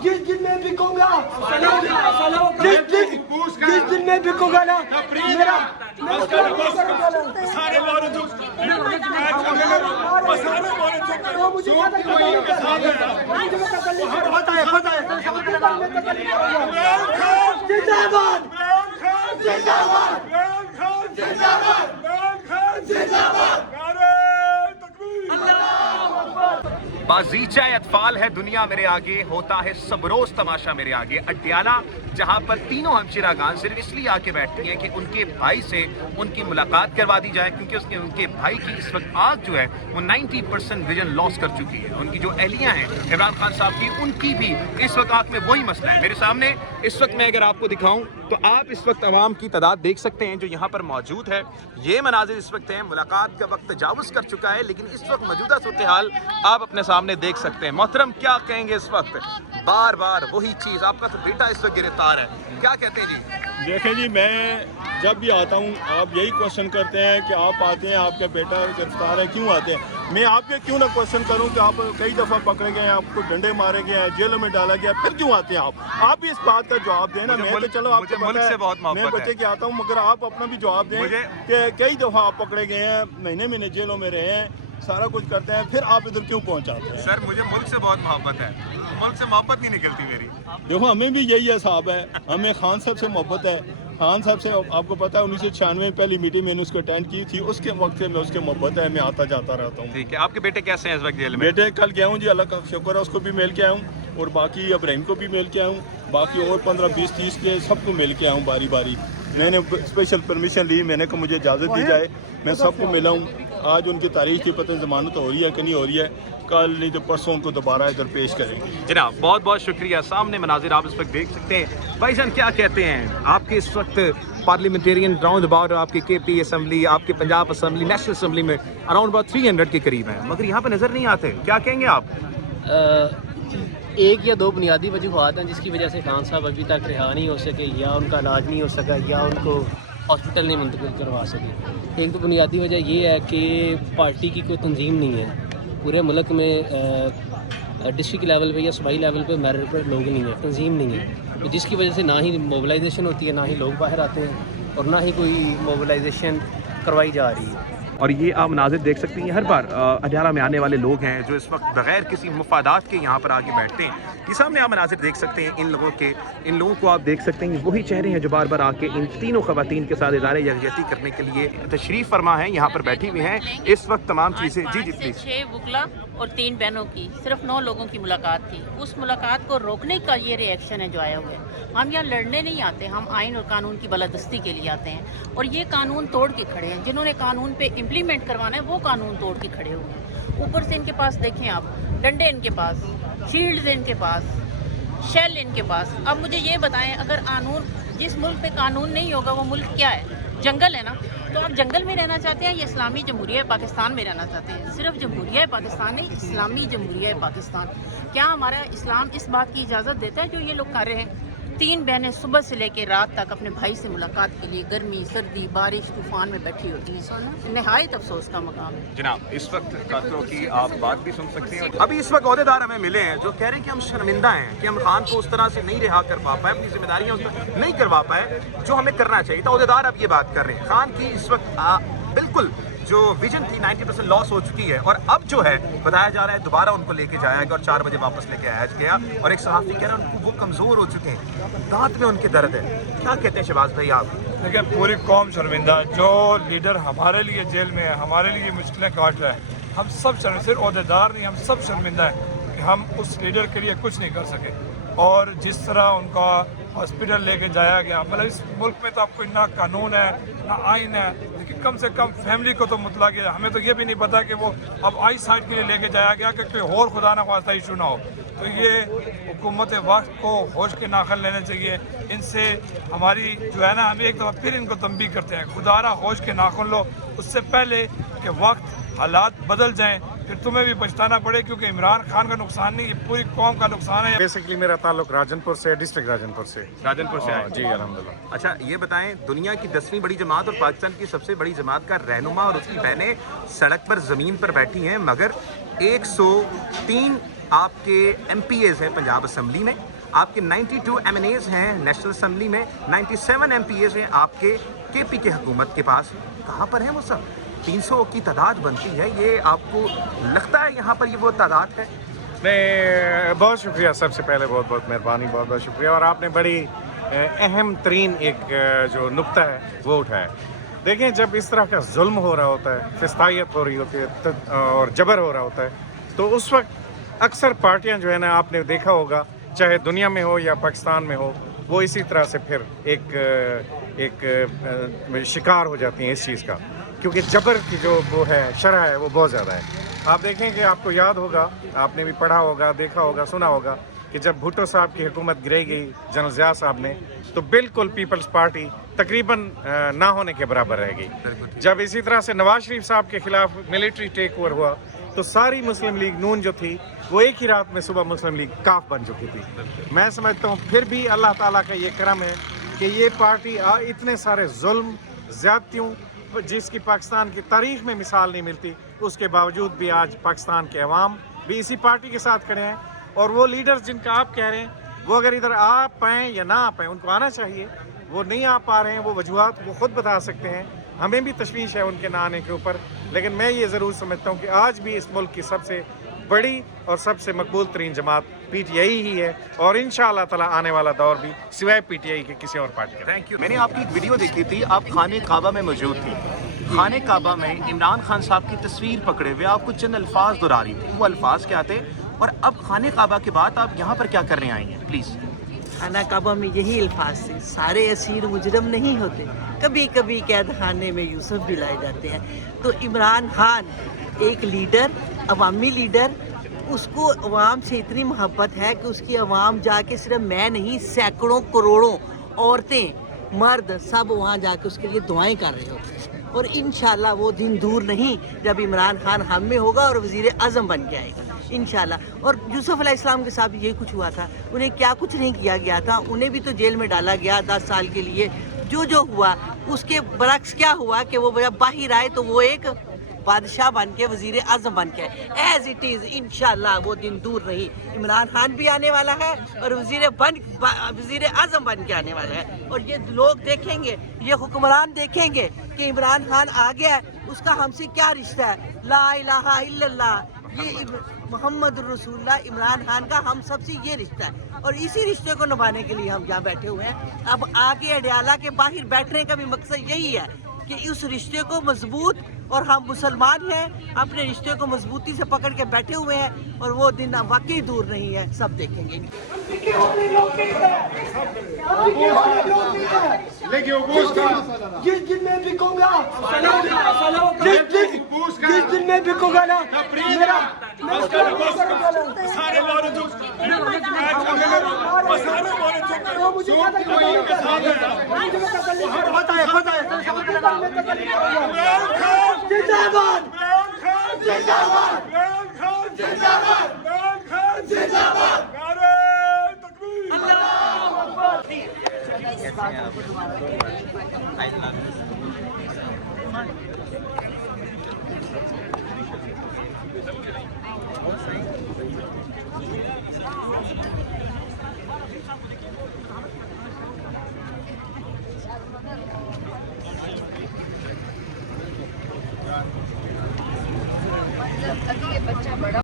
जिस दिन मैं बिकूंगा, जिस दिन मैं बिकूंगा ना, मेरा जिंदाबाद जिंदाबाद जिंदाबाद जिंदाबाद। बाजीचा अतफाल है दुनिया मेरे आगे, होता है सब रोज तमाशा मेरे आगे। अड्याला जहां पर तीनों हमशिरागान सिर्फ इसलिए आके बैठती हैं कि उनके भाई से उनकी मुलाकात करवा दी जाए, क्योंकि उनके भाई की इस वक्त आँख जो है वो 90% विजन लॉस कर चुकी है। उनकी जो अहलियाँ हैं इमरान खान साहब की, उनकी भी इस वक्त आँख में वही मसला है। मेरे सामने इस वक्त मैं अगर आपको दिखाऊं तो आप इस वक्त अवाम की तादाद देख सकते हैं जो यहाँ पर मौजूद है। ये मनाजिर इस वक्त हैं, मुलाकात का वक्त तजावुज़ कर चुका है, लेकिन इस वक्त मौजूदा सूरत हाल आप अपने सामने देख सकते हैं। मोहतरम क्या कहेंगे इस वक्त? बार बार वही चीज़, आपका तो बेटा इस वक्त गिरफ्तार है, क्या कहते हैं जी? देखें जी, मैं जब भी आता हूँ आप यही क्वेश्चन करते हैं कि आप आते हैं, आपका बेटा गिरफ्तार है, क्यों आते हैं? मैं आपके क्यों ना क्वेश्चन करूं कि आप कई दफ़ा पकड़े गए हैं, आपको डंडे मारे गए हैं, जेलों में डाला गया, फिर क्यों आते हैं आप भी इस बात का जवाब दें ना। मैं तो चलो आपको पता है, मैं बच्चे के आता हूँ, मगर आप अपना भी जवाब दें कि कई दफ़ा आप पकड़े गए हैं, महीने महीने जेलों में रहे हैं, सारा कुछ करते हैं, फिर आप इधर क्यों पहुँचाते हैं? सर मुझे मुल्क से बहुत मोहब्बत है, मुल्क से मोहब्बत नहीं निकलती मेरी। देखो हमें भी यही हिसाब है, हमें खान साहब से मोहब्बत है। खान साहब से आपको पता है 1996 में पहली मीटिंग मैंने उसको अटेंड की थी, उसके वक्त से मैं उसके मोहब्बत है, मैं आता जाता रहता हूँ। ठीक है, आपके बेटे कैसे हैं इस वक्त जेल में? बेटे कल गया हूँ जी, अल्लाह का शुक्र है, उसको भी मिल के आया हूँ, और बाकी इब्राहिम को भी मिल के आया हूँ, बाकी और 15, 20, 30 के सबको मिल के आया हूँ बारी बारी। मैंने स्पेशल परमिशन ली, मैंने कहा मुझे इजाज़त दी जाए, मैं सबको मिला हूँ। आज उनकी तारीख की पता ज़मानत हो रही है कि नहीं हो रही है, कल नहीं तो परसों को दोबारा इधर पेश करेंगे। जनाब बहुत बहुत शुक्रिया। सामने मनाजिर आप इस वक्त देख सकते हैं। भाईजान क्या कहते हैं आपके इस वक्त पार्लियामेंटेरियन राउंड अबाउट आपकी KP असम्बली, आपके पंजाब असम्बली, नेशनल असम्बली में अराउंड अबाउट 300 के करीब हैं, मगर यहाँ पर नज़र नहीं आते, क्या कहेंगे आप? एक या दो बुनियादी वजूहात हैं जिसकी वजह से खान साहब अभी तक रिहा नहीं हो सके, या उनका इलाज नहीं हो सका, या उनको हॉस्पिटल नहीं मुंतकिल करवा सके। एक तो बुनियादी वजह ये है कि पार्टी की कोई तंजीम नहीं है पूरे मुल्क में, डिस्ट्रिक्ट लेवल पे या सूबाई लेवल पे मेरिट पर लोग नहीं है, तंजीम नहीं है, तो जिसकी वजह से ना ही मोबिलाइजेशन होती है, ना ही लोग बाहर आते हैं, और ना ही कोई मोबिलाइजेशन करवाई जा रही है। और ये आप मनाजिर देख सकते हैं, हर बार अड्याला में आने वाले लोग हैं जो इस वक्त बगैर किसी मुफादात के यहाँ पर आके बैठते हैं। ये सामने आप मनाजिर देख सकते हैं, इन लोगों को आप देख सकते हैं, वही चेहरे हैं जो बार बार आके इन तीनों खवातीन के साथ इदारे यकजहती करने के लिए तशरीफ़ फरमा है, यहाँ पर बैठी हुई हैं इस वक्त तमाम चीज़ें। जी जी प्लीज़। 6 वकला और 3 बहनों की सिर्फ 9 लोगों की मुलाकात थी, उस मुलाकात को रोकने का ये रिएक्शन है जो आया हुआ है। हम यहाँ लड़ने नहीं आते, हम आइन और कानून की बालादस्ती के लिए आते हैं, और ये कानून तोड़ के खड़े हैं। जिन्होंने कानून पे इम्प्लीमेंट करवाना है वो कानून तोड़ के खड़े हुए हैं। ऊपर से इनके पास देखें आप, डंडे इनके पास, शील्ड इनके पास, शेल इनके पास। अब मुझे ये बताएं, अगर कानून, जिस मुल्क पे कानून नहीं होगा वो मुल्क क्या है? जंगल है ना। तो आप जंगल में रहना चाहते हैं या इस्लामी जमहूरिया पाकिस्तान में रहना चाहते हैं? सिर्फ जमहूरिया पाकिस्तान नहीं, इस्लामी जमहूरिया पाकिस्तान। क्या हमारा इस्लाम इस बात की इजाज़त देता है जो ये लोग कर रहे हैं? 3 बहनें सुबह से लेकर रात तक अपने भाई से मुलाकात के लिए गर्मी, सर्दी, बारिश, तूफान में बैठी होती हैं। नहायत अफसोस का मकाम है। जनाब इस वक्त कातलों की आप बात भी सुन सकते हैं। अभी इस वक्त अहदेदार हमें मिले हैं जो कह रहे हैं कि हम शर्मिंदा हैं कि हम खान को उस तरह से नहीं रिहा कर पा पाए, अपनी जिम्मेदारियां उस पर नहीं करवा पाए जो हमें करना चाहिए था। अहदेदार अब ये बात कर रहे हैं, खान की इस वक्त बिल्कुल जो विजन थी 90% लॉस हो चुकी है, और अब जो है बताया जा रहा है दोबारा उनको लेके जाया गया और 4 बजे वापस लेके आया गया। और एक सहाफ़ी कह रहा है उनको वो कमज़ोर हो चुके हैं, दांत में उनके दर्द है। क्या कहते हैं शहबाज भाई आप? देखिए पूरी कौम शर्मिंदा, जो लीडर हमारे लिए जेल में है, हमारे लिए मुश्किलें काट रहा है, हम सब शर्मिंदा, सिर्फ अहदेदार नहीं, हम सब शर्मिंदा है कि हम उस लीडर के लिए कुछ नहीं कर सके। और जिस तरह उनका हॉस्पिटल लेके जाया गया, मतलब इस मुल्क में तो आपको ना कानून है ना आइन है, लेकिन कम से कम फैमिली को तो मुतला गया। हमें तो ये भी नहीं पता कि वो अब आई साइड के लिए लेके जाया गया कि कोई और खुदा ना खास्ता इशू ना हो। तो ये हुकूमत वक्त को होश के नाखन लेने चाहिए। इनसे हमारी जो है ना, हम एक दफ़ा फिर इनको तंबीह करते हैं, खुदारा होश के नाखन लो, उससे पहले कि वक्त हालात बदल जाएँ, फिर तुम्हें भी पछताना पड़े, क्योंकि इमरान खान का नुकसान नहीं, ये पूरी कौम का नुकसान है। बेसिकली मेरा ताल्लुक राजनपुर से, डिस्ट्रिक्ट राजनपुर से। राजनपुर से आए जी अल्हम्दुलिल्लाह। अच्छा ये बताएं, दुनिया की 10वीं बड़ी जमात और पाकिस्तान की सबसे बड़ी जमात का रहनुमा और उसकी बहनें सड़क पर ज़मीन पर बैठी हैं, मगर 103 आपके MPAs हैं पंजाब असम्बली में, आपके 92 MNAs हैं नेशनल असम्बली में, 97 MPAs हैं आपके KP के हुकूमत के पास। कहाँ पर हैं वो सब? 300 की तादाद बनती है, ये आपको लगता है यहाँ पर ये वो तादाद है? नहीं, बहुत शुक्रिया, सबसे पहले बहुत बहुत मेहरबानी, बहुत बहुत शुक्रिया। और आपने बड़ी अहम तरीन एक जो नुक्ता है वो उठाया। देखें, जब इस तरह का जुल्म हो रहा होता है, फिस्तायत हो रही होती है और जबर हो रहा होता है, तो उस वक्त अक्सर पार्टियां जो है ना, आपने देखा होगा, चाहे दुनिया में हो या पाकिस्तान में हो, वो इसी तरह से फिर एक शिकार हो जाती हैं इस चीज़ का, क्योंकि जबर की जो वो है शरह है वो बहुत ज़्यादा है। आप देखें कि आपको याद होगा, आपने भी पढ़ा होगा, देखा होगा, सुना होगा कि जब भुट्टो साहब की हुकूमत गिराई गई जनरल ज़िया साहब ने, तो बिल्कुल पीपल्स पार्टी तकरीबन ना होने के बराबर रह गई। जब इसी तरह से नवाज शरीफ साहब के खिलाफ मिलिट्री टेक ओवर हुआ, तो सारी मुस्लिम लीग नून जो थी वो एक ही रात में सुबह मुस्लिम लीग काफ बन चुकी थी। मैं समझता हूँ फिर भी अल्लाह ताला का ये करम है कि ये पार्टी इतने सारे जुल्म, ज़्यादतियों, जिसकी पाकिस्तान की तारीख में मिसाल नहीं मिलती, उसके बावजूद भी आज पाकिस्तान के अवाम भी इसी पार्टी के साथ खड़े हैं। और वो लीडर्स जिनका आप कह रहे हैं, वो अगर इधर आ पाएँ या ना आ पाएँ, उनको आना चाहिए। वो नहीं आ पा रहे हैं, वो वजूहात वो खुद बता सकते हैं, हमें भी तशवीश है उनके ना आने के ऊपर। लेकिन मैं ये ज़रूर समझता हूँ कि आज भी इस मुल्क की सबसे बड़ी और सबसे मकबूल तरीन जमात PTI ही है, और इंशाअल्लाह ताला आने वाला दौर भी सिवाय PTI के किसी और पार्टी का। Thank you. मैंने आपकी एक वीडियो देखी थी, आप खाने काबा में मौजूद थी। खाने काबा में इमरान खान साहब की तस्वीर पकड़े हुए आप कुछ चंद अल्फाज दोहरा रही थी, वो अल्फाज क्या थे? और अब खाने काबा के बाद आप यहाँ पर क्या करने आई हैं? प्लीज़। खाना काबा में यही अल्फाज थे, सारे असीर मुजरम नहीं होते, कभी कभी कैद खाने में यूसुफ भी लाए जाते हैं। तो इमरान खान एक लीडर, अवामी लीडर, उसको अवाम से इतनी मोहब्बत है कि उसकी अवाम जाके, सिर्फ मैं नहीं, सैकड़ों करोड़ों औरतें, मर्द, सब वहाँ जाके उसके लिए दुआएं कर रहे होते हैं। और इंशाल्लाह वो दिन दूर नहीं जब इमरान खान हम में होगा और वज़ीर आज़म बन के आएगा इंशाल्लाह। और यूसुफ अलैहिस्सलाम के साथ यही कुछ हुआ था, उन्हें क्या कुछ नहीं किया गया था, उन्हें भी तो जेल में डाला गया 10 साल के लिए। जो हुआ उसके बरक्स क्या हुआ कि वो जब बाहर आए तो वो एक बादशाह बन के, वज़ीर आज़म बन के, एज इट इज़ इंशाल्लाह वो दिन दूर नहीं। इमरान खान भी आने वाला है और वज़ीर आज़म बन के आने वाला है। और ये लोग देखेंगे, ये हुक्मरान देखेंगे कि इमरान खान आ गया है, उसका हमसे क्या रिश्ता है। ला इलाहा इल्लल्लाह, ये मोहम्मद रसूलुल्लाह, इमरान खान का हम सबसे ये रिश्ता है, और इसी रिश्ते को निभाने के लिए हम यहाँ बैठे हुए हैं। अब आगे अडयाला के बाहर बैठने का भी मकसद यही है कि उस रिश्ते को मजबूत, और हम मुसलमान हैं, अपने रिश्ते को मजबूती से पकड़ के बैठे हुए हैं, और वो दिन वाकई दूर नहीं है, सब देखेंगे। जिस दिन मैं बिकूंगा, जिस दिन मैं बिकूंगा ना, मेरा जिंदाबाद, जिंदाबाद, जिंदाबाद, जिंदाबाद। अभी ये बच्चा बड़ा